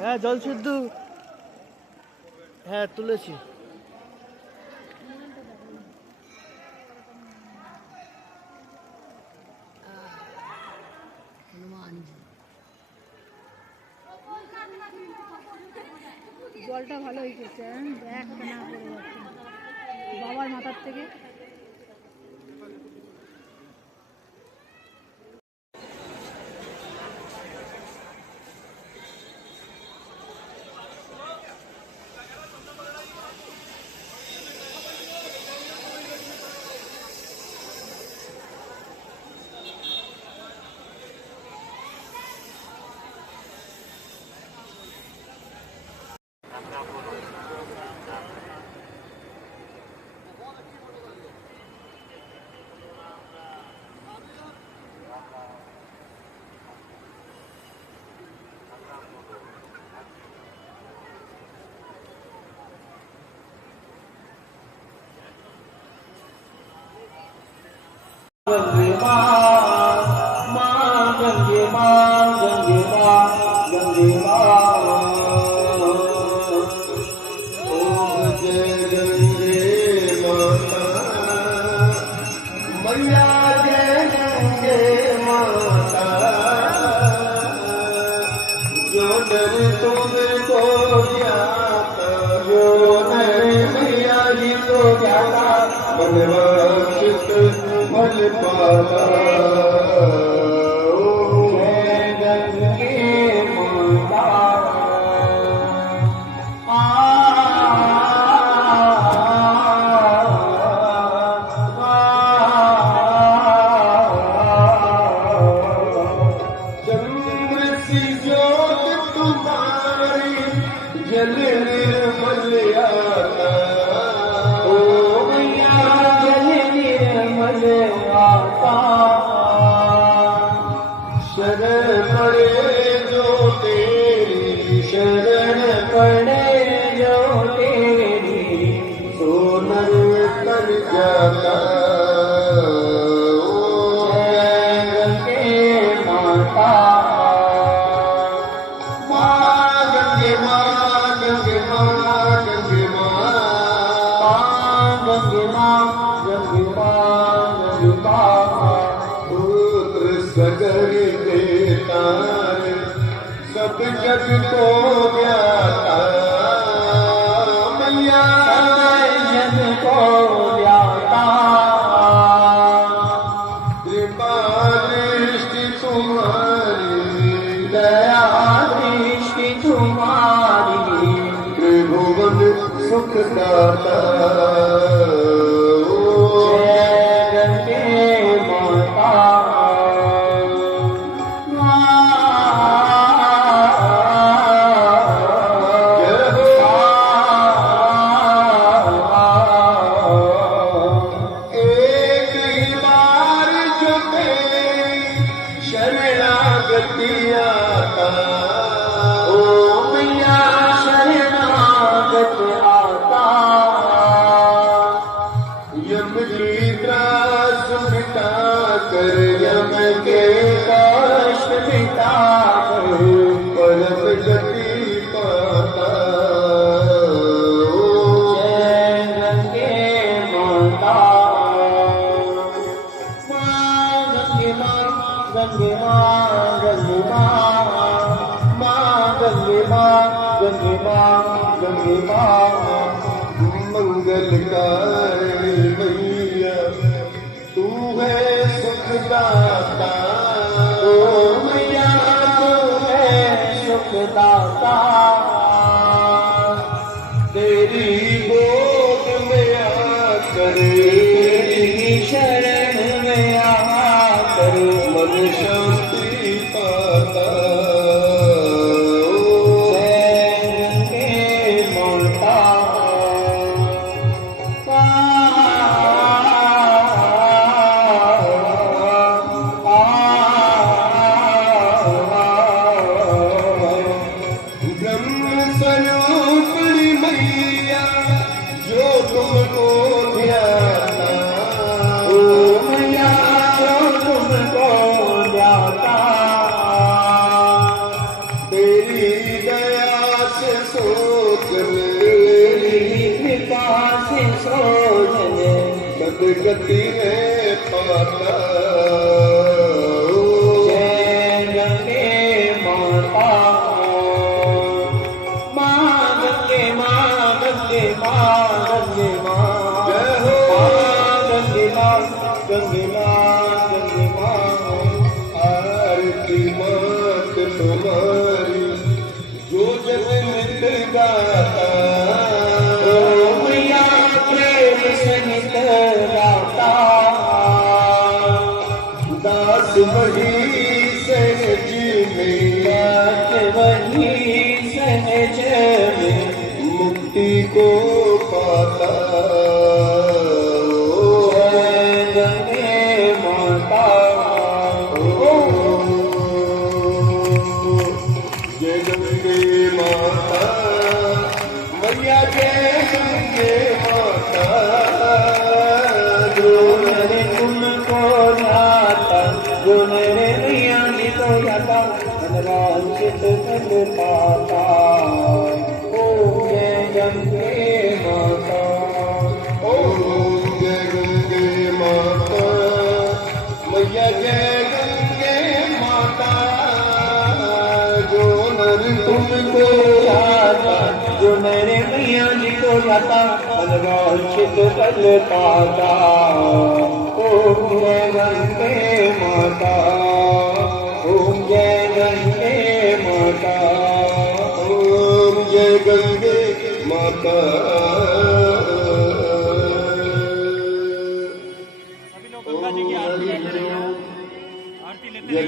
হ্যাঁ জল শুদ্ধ হ্যাঁ তুলেছি। জলটা ভালো হয়েছে, ব্যাগ না পড়ে যাচ্ছে বাবার মাথার থেকে। गंगे माँ गंगे माँ गंगे माँ गंगे माँ ओम जय गंगे माता मैया जय गंगे माता जो नर तुमको ज्ञाता जो नर मैया जी को ज्ञाता मनवांछित फल पाता। जय गंगे माता चंद्र सी ज्योत तुम्हारी जल निर्मल आता। ओ मैया जल निर्मल आता शरण पड़े जो तेरी शरण पड़े जो तेरी सो नर तर जाता। सगर देता सब जग को ज्ञाता मैया जग को ज्ञाता। कृपा दृष्टि तुम्हारी दया दृष्टि तुम्हारी त्रिभुवन सुख दाता। यम की त्रास मिटा कर यम के कष्ट मिटा कर परम गति पाता। जय गंगे माता गंगे माँ गंगे माँ माँ गंगे माँ गंगे माँ गंगे माँ मंगलकारी मैया तू है सुखदाता ओ मैया तू है सुखदाता तेरी गोद में आकर तेरी शरण में आकर मन शांति पाता चैन के माता ब्रह्म स्वरूप मैया जो तुमको ध्याता ओ मैया जो तुमको ध्याता तेरी दया से सोचन तेरी कृपा से सोचन सदगति है पाता जय गंगे माता गंगे माँ गंगे माँ गंगे माँ जय हो गंगे माँ गंगे माँ गंगे माँ आरती मात तुम्हारी जो जग नित गाता ओ मैया प्रेम सहित गाता दास वही सहज में दास वही सहज में मुक्ति को पाता ओ गंगे माता ओ जय गंगे माता मैया जय गंगे माता जो मेरे तुमको जाता जो मेरे मैया जी को जाता मनवांछित फल पाता गंगे माता ओम जय गंगे माता मैया जय गंगे माता जो नर तुमको जाता जो मेरे मैया जी को जाता मनवांछित फल पाता ओम जय गंगे माता ओम जय गंगे माता ओम जय गंगे माता सभी लोग गंगा जी की आरती लेते हैं। आरती लेते हैं।